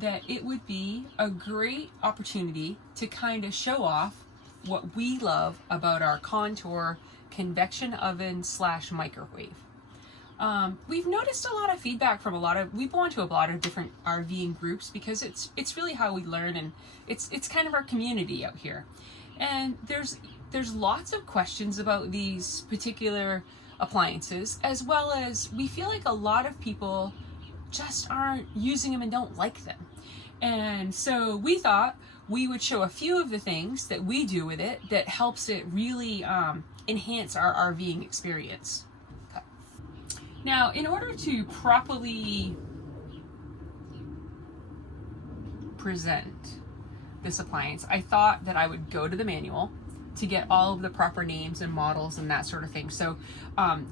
that it would be a great opportunity to kind of show off what we love about our Contour convection oven / microwave. We've noticed a lot of feedback from we belong to a lot of different RVing groups because it's really how we learn, and it's kind of our community out here. And there's lots of questions about these particular appliances, as well as we feel like a lot of people just aren't using them and don't like them. And so we thought we would show a few of the things that we do with it that helps it really enhance our RVing experience. Okay. Now, in order to properly present this appliance, I thought that I would go to the manual to get all of the proper names and models and that sort of thing. So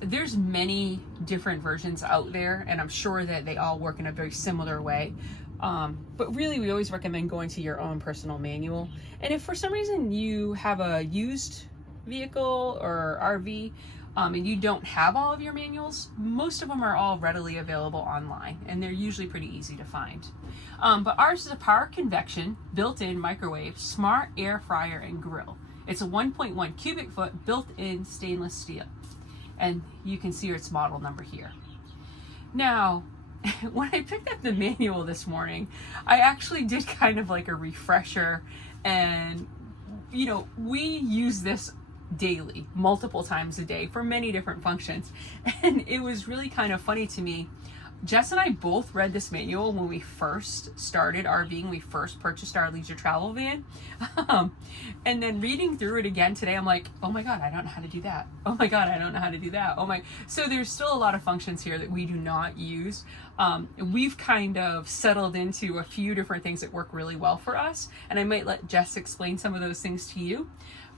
there's many different versions out there, and I'm sure that they all work in a very similar way. But really, we always recommend going to your own personal manual. And if for some reason you have a used vehicle or RV and you don't have all of your manuals, most of them are all readily available online, and they're usually pretty easy to find. But ours is a power convection, built-in microwave, smart air fryer, and grill. It's a 1.1 cubic foot built-in stainless steel, and you can see its model number here. Now, when I picked up the manual this morning, I actually did kind of like a refresher, and you know, we use this daily, multiple times a day for many different functions, and it was really kind of funny to me. Jess and I both read this manual when we first started RVing. We first purchased our leisure travel van. And then reading through it again today, I'm like, oh my God, I don't know how to do that. Oh my God, I don't know how to do that. Oh my. So there's still a lot of functions here that we do not use. We've kind of settled into a few different things that work really well for us. And I might let Jess explain some of those things to you.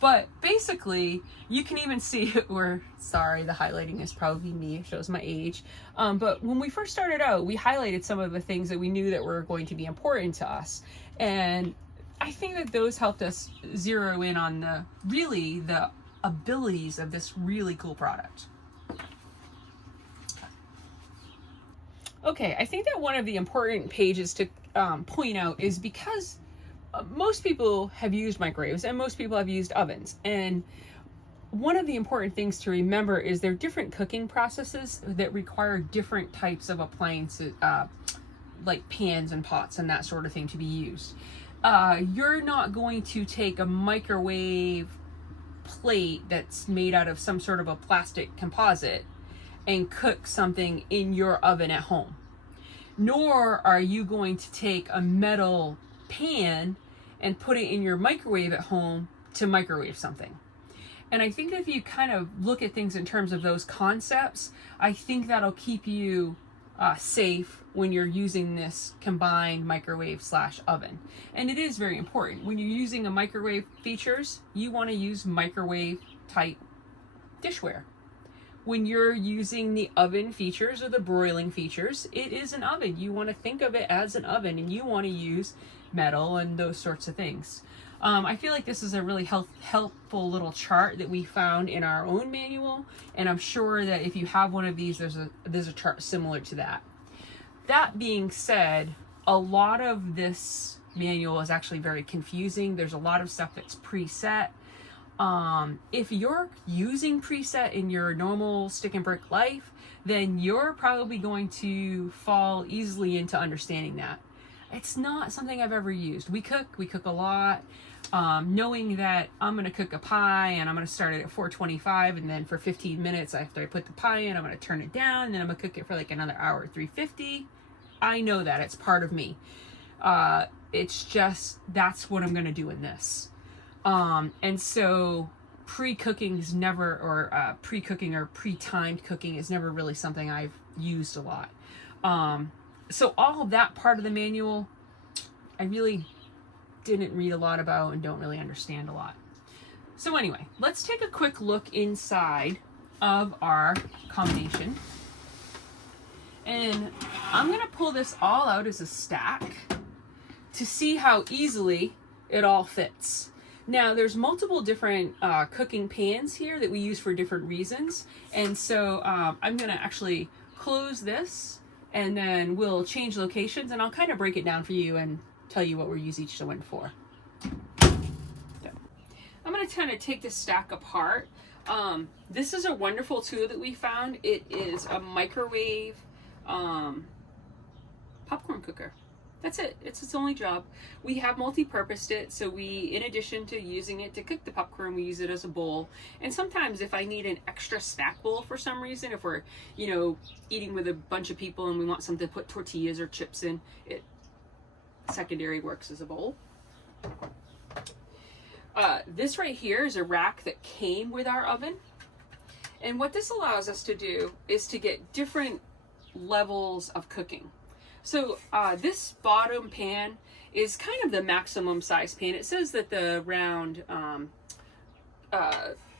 But basically, you can even see sorry, the highlighting is probably me, it shows my age. But when we first started out, we highlighted some of the things that we knew that were going to be important to us. And I think that those helped us zero in on the abilities of this really cool product. Okay, I think that one of the important pages to point out is because most people have used microwaves and most people have used ovens, and one of the important things to remember is there are different cooking processes that require different types of appliances, like pans and pots and that sort of thing, to be used. You're not going to take a microwave plate that's made out of some sort of a plastic composite and cook something in your oven at home, nor are you going to take a metal pan and put it in your microwave at home to microwave something. And I think if you kind of look at things in terms of those concepts, I think that'll keep you safe when you're using this combined microwave / oven. And it is very important. When you're using a microwave features, you want to use microwave type dishware. When you're using the oven features or the broiling features, it is an oven. You want to think of it as an oven, and you want to use metal and those sorts of things. I feel like this is a really helpful little chart that we found in our own manual, and I'm sure that if you have one of these, there's a chart similar to that. That being said, a lot of this manual is actually very confusing. There's a lot of stuff that's preset. If you're using preset in your normal stick and brick life, then you're probably going to fall easily into understanding that. It's not something I've ever used. We cook a lot, knowing that I'm going to cook a pie and I'm going to start it at 425, and then for 15 minutes after I put the pie in, I'm going to turn it down, and then I'm going to cook it for like another hour at 350. I know that. It's part of me. It's just, that's what I'm going to do in this. And so pre-cooking is never, or pre-cooking or pre-timed cooking is never really something I've used a lot. So all of that part of the manual, I really didn't read a lot about and don't really understand a lot. So anyway, let's take a quick look inside of our combination. And I'm going to pull this all out as a stack to see how easily it all fits. Now, there's multiple different cooking pans here that we use for different reasons. And so I'm going to actually close this and then we'll change locations, and I'll kind of break it down for you and tell you what we're using each one for. So, I'm going to kind of take this stack apart. This is a wonderful tool that we found. It is a microwave popcorn cooker. That's it. It's its only job. We have multi-purposed it, so we, in addition to using it to cook the popcorn, we use it as a bowl. And sometimes if I need an extra snack bowl for some reason, if we're, you know, eating with a bunch of people and we want something to put tortillas or chips in, it secondary works as a bowl. This right here is a rack that came with our oven. And what this allows us to do is to get different levels of cooking. So this bottom pan is kind of the maximum size pan. It says that the round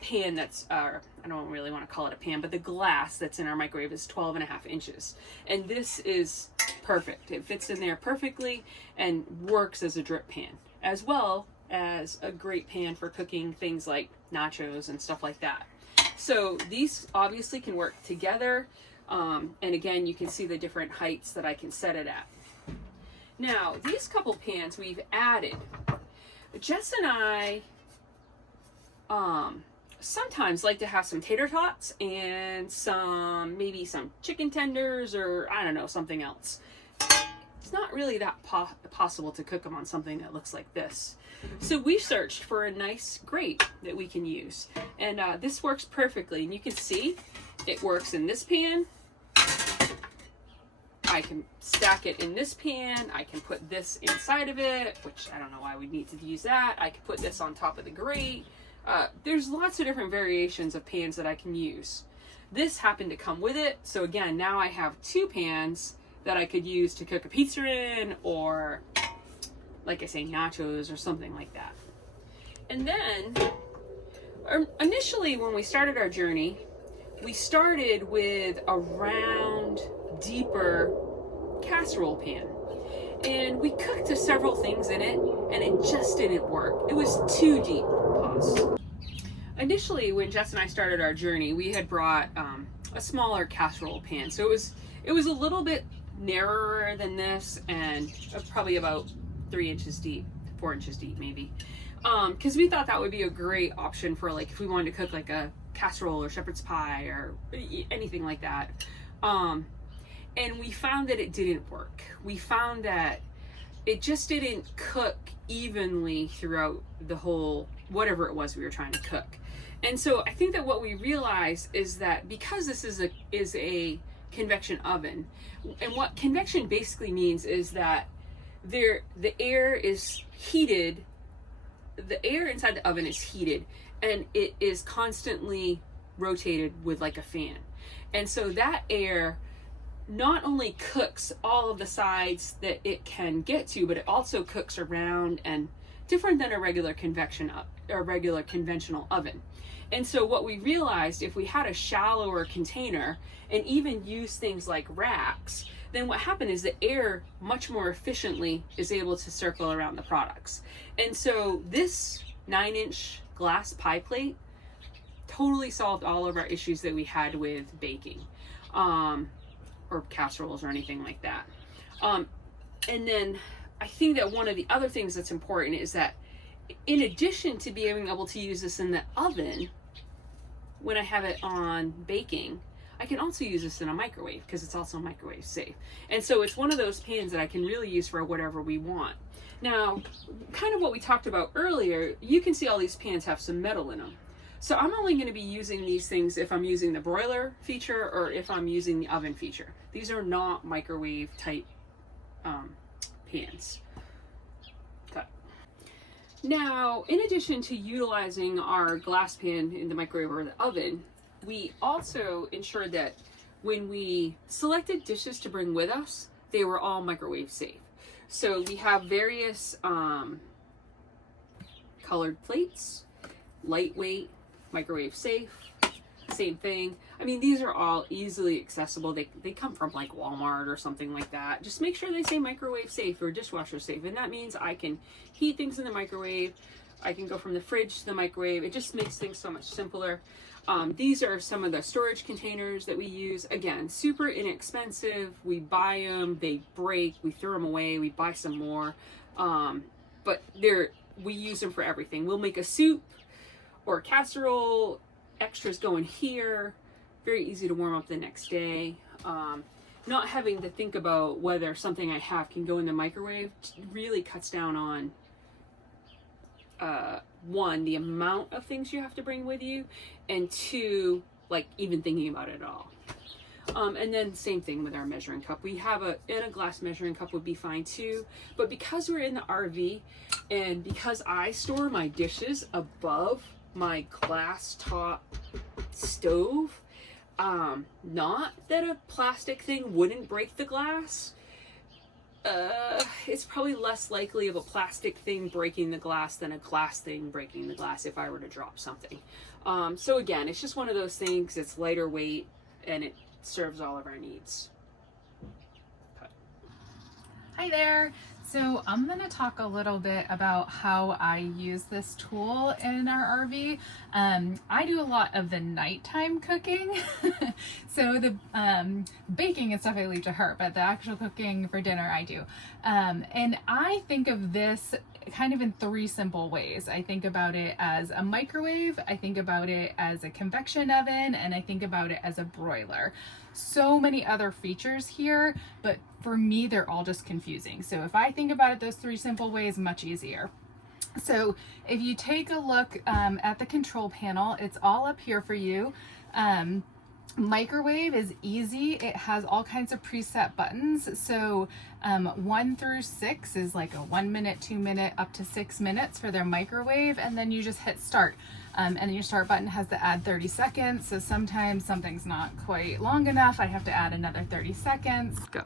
pan that's, I don't really want to call it a pan, but the glass that's in our microwave is 12.5 inches. And this is perfect. It fits in there perfectly and works as a drip pan, as well as a great pan for cooking things like nachos and stuff like that. So these obviously can work together. And again, you can see the different heights that I can set it at. Now, these couple pans we've added. Jess and I sometimes like to have some tater tots and maybe some chicken tenders, or I don't know, something else. It's not really that possible to cook them on something that looks like this. So we searched for a nice grate that we can use. And this works perfectly. And you can see it works in this pan. I can stack it in this pan. I can put this inside of it, which I don't know why we need to use that. I can put this on top of the grate. There's lots of different variations of pans that I can use. This happened to come with it. So again, now I have two pans that I could use to cook a pizza in, or like I say, nachos or something like that. And then initially when we started our journey, we started with a round, deeper casserole pan. And we cooked to several things in it, and it just didn't work. It was too deep. Pause. Initially, when Jess and I started our journey, we had brought a smaller casserole pan. So it was a little bit narrower than this, and probably about 3 inches deep, 4 inches deep maybe. Because we thought that would be a great option for, like, if we wanted to cook like a casserole or shepherd's pie or anything like that. And we found that it didn't work. We found that it just didn't cook evenly throughout the whole, whatever it was we were trying to cook. And so I think that what we realized is that because this is a convection oven, and what convection basically means is that the air is heated, the air inside the oven is heated, and it is constantly rotated with like a fan. And so that air not only cooks all of the sides that it can get to, but it also cooks around, and different than a regular conventional oven. And so what we realized, if we had a shallower container and even use things like racks, then what happened is the air much more efficiently is able to circle around the products. And so this 9-inch glass pie plate totally solved all of our issues that we had with baking, or casseroles or anything like that. And then I think that one of the other things that's important is that in addition to being able to use this in the oven, when I have it on baking, I can also use this in a microwave because it's also microwave safe. And so it's one of those pans that I can really use for whatever we want. Now, kind of what we talked about earlier, you can see all these pans have some metal in them. So I'm only going to be using these things if I'm using the broiler feature or if I'm using the oven feature. These are not microwave type pans. Cut. Now, in addition to utilizing our glass pan in the microwave or the oven, we also ensured that when we selected dishes to bring with us, they were all microwave safe. So we have various colored plates, lightweight, microwave safe, same thing. I mean, these are all easily accessible. They come from like Walmart or something like that. Just make sure they say microwave safe or dishwasher safe. And that means I can heat things in the microwave. I can go from the fridge to the microwave. It just makes things so much simpler. These are some of the storage containers that we use. Again, super inexpensive. We buy them, they break, we throw them away, we buy some more. But we use them for everything. We'll make a soup or a casserole, extras go in here. Very easy to warm up the next day. Not having to think about whether something I have can go in the microwave really cuts down on one, the amount of things you have to bring with you, and two, like even thinking about it at all. And then same thing with our measuring cup. We have a glass measuring cup would be fine too, but because we're in the RV and because I store my dishes above my glass top stove, not that a plastic thing wouldn't break the glass, it's probably less likely of a plastic thing breaking the glass than a glass thing breaking the glass if I were to drop something. So again, it's just one of those things. It's lighter weight and it serves all of our needs. Hi there. So I'm going to talk a little bit about how I use this tool in our RV. I do a lot of the nighttime cooking. So the baking and stuff I leave to her, but the actual cooking for dinner I do. And I think of this kind of in three simple ways. I think about it as a microwave, I think about it as a convection oven, and I think about it as a broiler. So many other features here, but for me, they're all just confusing. So if I think about it those three simple ways, much easier. So if you take a look at the control panel, it's all up here for you. Microwave is easy. It has all kinds of preset buttons. So 1 through 6 is like a 1 minute, 2 minute, up to 6 minutes for their microwave. And then you just hit start. And your start button has to add 30 seconds. So sometimes something's not quite long enough. I have to add another 30 seconds. Go.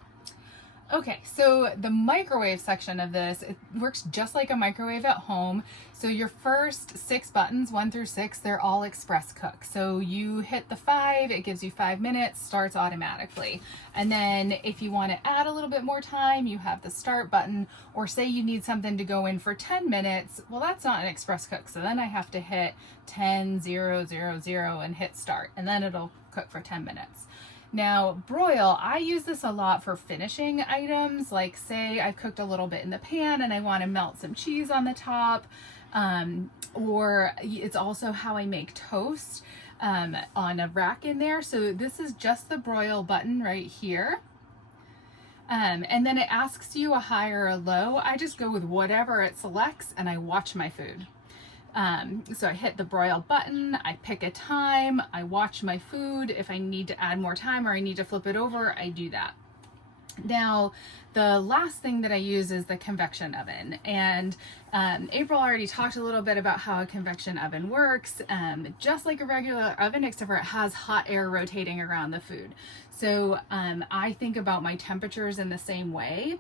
Okay, so the microwave section of this, it works just like a microwave at home. So your first 6 buttons, 1 through 6, they're all express cook. So you hit the 5, it gives you 5 minutes, starts automatically. And then if you want to add a little bit more time, you have the start button, or say you need something to go in for 10 minutes, well, that's not an express cook. So then I have to hit 10, 0, 0, 0 and hit start, and then it'll cook for 10 minutes. Now, broil, I use this a lot for finishing items, like say I've cooked a little bit in the pan and I want to melt some cheese on the top, or it's also how I make toast on a rack in there. So this is just the broil button right here. And then it asks you a high or a low. I just go with whatever it selects and I watch my food. So I hit the broil button, I pick a time, I watch my food. If I need to add more time or I need to flip it over, I do that. Now, the last thing that I use is the convection oven. And April already talked a little bit about how a convection oven works, just like a regular oven, except for it has hot air rotating around the food. So I think about my temperatures in the same way.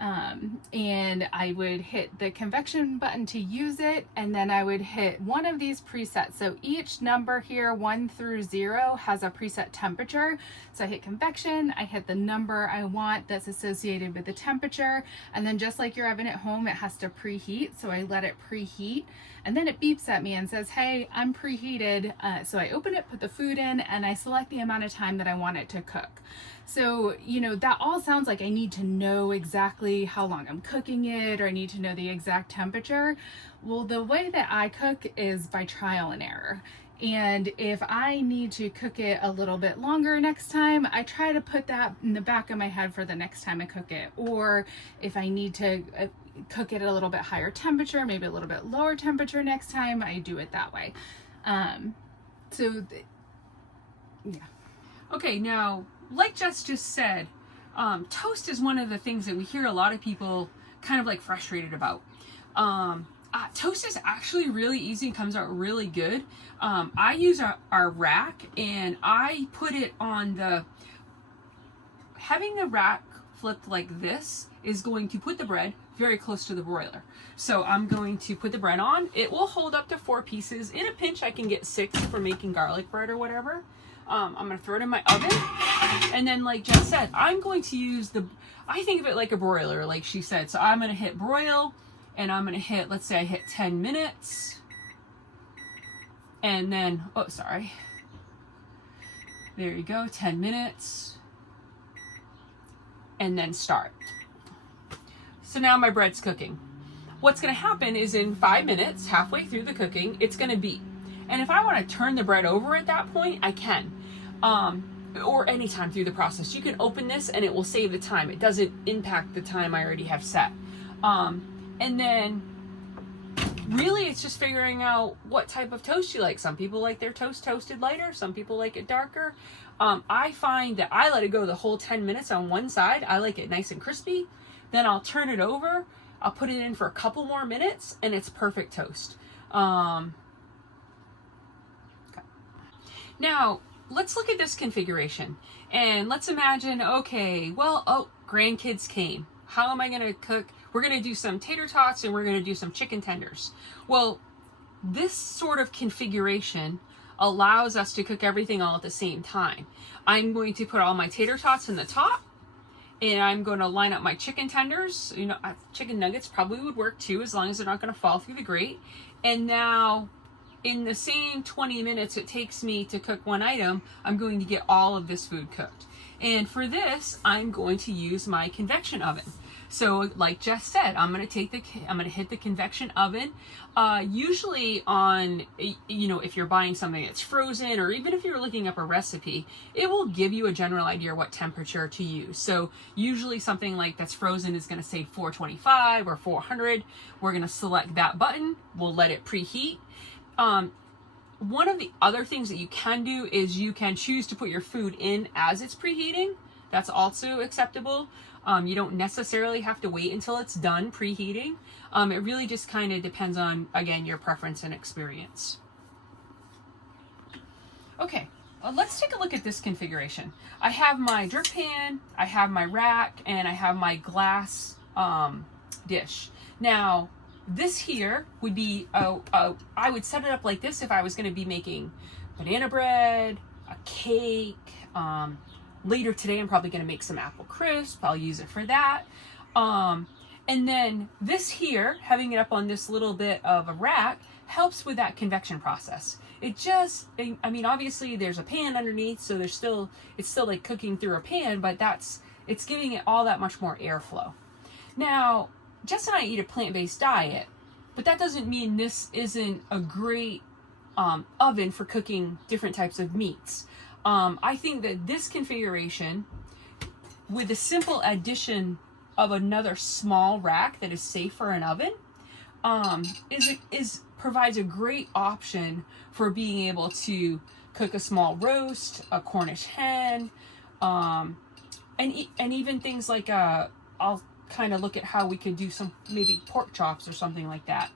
And I would hit the convection button to use it, and then I would hit one of these presets. So each number here, 1 through 0, has a preset temperature. So I hit convection, I hit the number I want that's associated with the temperature, and then just like your oven at home, it has to preheat. So I let it preheat, and then it beeps at me and says, hey, I'm preheated. So I open it, put the food in, and I select the amount of time that I want it to cook. So, you know, that all sounds like I need to know exactly how long I'm cooking it, or I need to know the exact temperature. Well, the way that I cook is by trial and error. And if I need to cook it a little bit longer next time, I try to put that in the back of my head for the next time I cook it. Or if I need to cook it at a little bit higher temperature, maybe a little bit lower temperature next time, I do it that way. Yeah. Okay, now, like Jess just said, toast is one of the things that we hear a lot of people kind of like frustrated about. Toast is actually really easy and comes out really good. I use our rack, and I put it on having the rack flipped like this is going to put the bread very close to the broiler. So I'm going to put the bread on. It will hold up to 4 pieces. In a pinch, I can get 6 for making garlic bread or whatever. I'm going to throw it in my oven, and then like Jess said, I'm going to use I think of it like a broiler, like she said. So I'm going to hit broil, and I'm going to hit, let's say I hit 10 minutes, and then, oh, sorry. There you go, 10 minutes. And then start. So now my bread's cooking. What's going to happen is in 5 minutes, halfway through the cooking, it's going to beat. And if I want to turn the bread over at that point, I can. Or anytime through the process. You can open this and it will save the time. It doesn't impact the time I already have set. And then really it's just figuring out what type of toast you like. Some people like their toast toasted lighter. Some people like it darker. I find that I let it go the whole 10 minutes on one side. I like it nice and crispy. Then I'll turn it over. I'll put it in for a couple more minutes and it's perfect toast. Okay. Now, let's look at this configuration and let's imagine, okay, well, grandkids came. How am I going to cook? We're going to do some tater tots and we're going to do some chicken tenders. Well, this sort of configuration allows us to cook everything all at the same time. I'm going to put all my tater tots in the top and I'm going to line up my chicken tenders. You know, chicken nuggets probably would work too, as long as they're not going to fall through the grate. And now in the same 20 minutes it takes me to cook one item, I'm going to get all of this food cooked. And for this, I'm going to use my convection oven. So like Jess said, I'm going to hit the convection oven. Usually on, you know, if you're buying something that's frozen, or even if you're looking up a recipe, it will give you a general idea what temperature to use. So usually something like that's frozen is going to say 425 or 400. We're going to select that button. We'll let it preheat. One of the other things that you can do is you can choose to put your food in as it's preheating. That's also acceptable. You don't necessarily have to wait until it's done preheating. It really just kind of depends on, again, your preference and experience. Okay, let's take a look at this configuration. I have my drip pan, I have my rack, and I have my glass dish. Now, this here would be, I would set it up like this if I was going to be making banana bread, a cake. Later today, I'm probably going to make some apple crisp. I'll use it for that. And then this here, having it up on this little bit of a rack, helps with that convection process. It just, I mean, obviously there's a pan underneath, so it's still like cooking through a pan, but it's giving it all that much more airflow. Now, Jess and I eat a plant-based diet, but that doesn't mean this isn't a great oven for cooking different types of meats. I think that this configuration, with the simple addition of another small rack that is safe for an oven, provides a great option for being able to cook a small roast, a Cornish hen, and even things like I'll kind of look at how we could do some maybe pork chops or something like that.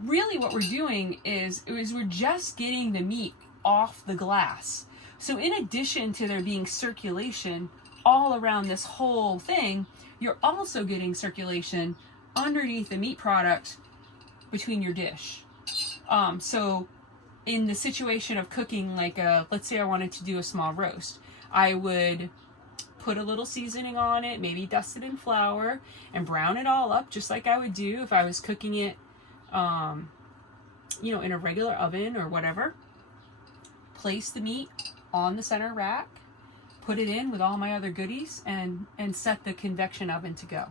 Really what we're doing is we're just getting the meat off the glass. So in addition to there being circulation all around this whole thing, you're also getting circulation underneath the meat product between your dish. So in the situation of cooking, like let's say I wanted to do a small roast, I would put a little seasoning on it, maybe dust it in flour, and brown it all up just like I would do if I was cooking it, you know, in a regular oven or whatever. Place the meat on the center rack, put it in with all my other goodies, and set the convection oven to go.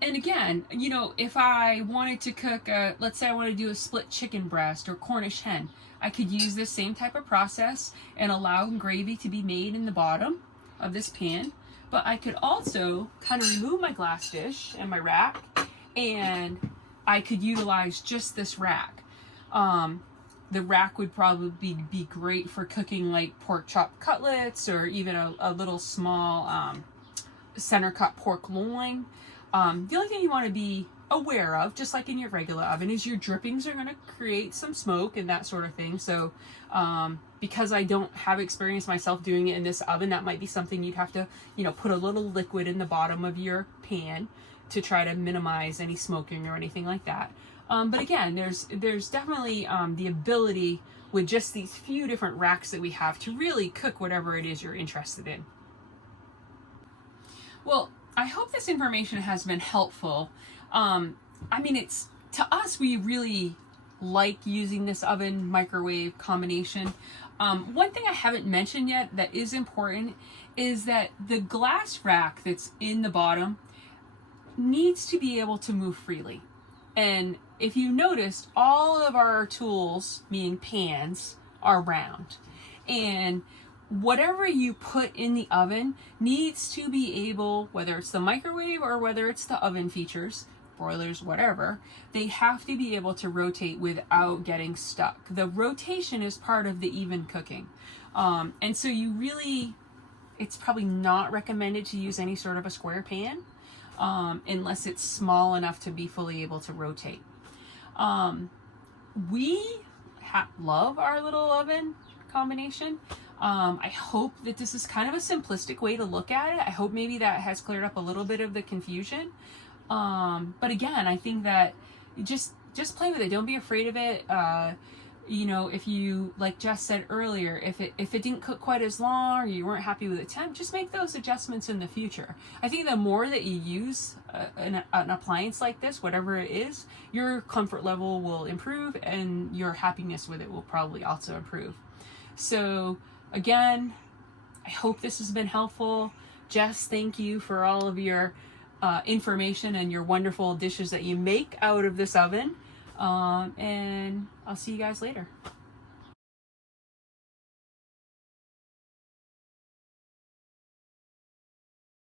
And again, you know, if I wanted to cook, let's say I want to do a split chicken breast or Cornish hen, I could use this same type of process and allow gravy to be made in the bottom of this pan. But I could also kind of remove my glass dish and my rack, and I could utilize just this rack. The rack would probably be great for cooking like pork chop cutlets, or even a little small center cut pork loin. The only thing you want to be aware of, just like in your regular oven, is your drippings are going to create some smoke and that sort of thing. So because I don't have experience myself doing it in this oven, that might be something you'd have to, you know, put a little liquid in the bottom of your pan to try to minimize any smoking or anything like that. But again, there's definitely the ability with just these few different racks that we have to really cook whatever it is you're interested in. Well, I hope this information has been helpful. I mean, it's, to us, we really like using this oven microwave combination. One thing I haven't mentioned yet that is important is that the glass rack that's in the bottom needs to be able to move freely. And if you noticed, all of our tools, meaning pans, are round. And whatever you put in the oven needs to be able, whether it's the microwave or whether it's the oven features, broilers, whatever, they have to be able to rotate without getting stuck. The rotation is part of the even cooking. And so it's probably not recommended to use any sort of a square pan unless it's small enough to be fully able to rotate. We love our little oven combination. I hope that this is kind of a simplistic way to look at it. I hope maybe that has cleared up a little bit of the confusion. But again, I think that just play with it. Don't be afraid of it. If you, like Jess said earlier, if it didn't cook quite as long or you weren't happy with the temp, just make those adjustments in the future. I think the more that you use an appliance like this, whatever it is, your comfort level will improve and your happiness with it will probably also improve. So again, I hope this has been helpful. Jess, thank you for all of your information and your wonderful dishes that you make out of this oven. And I'll see you guys later.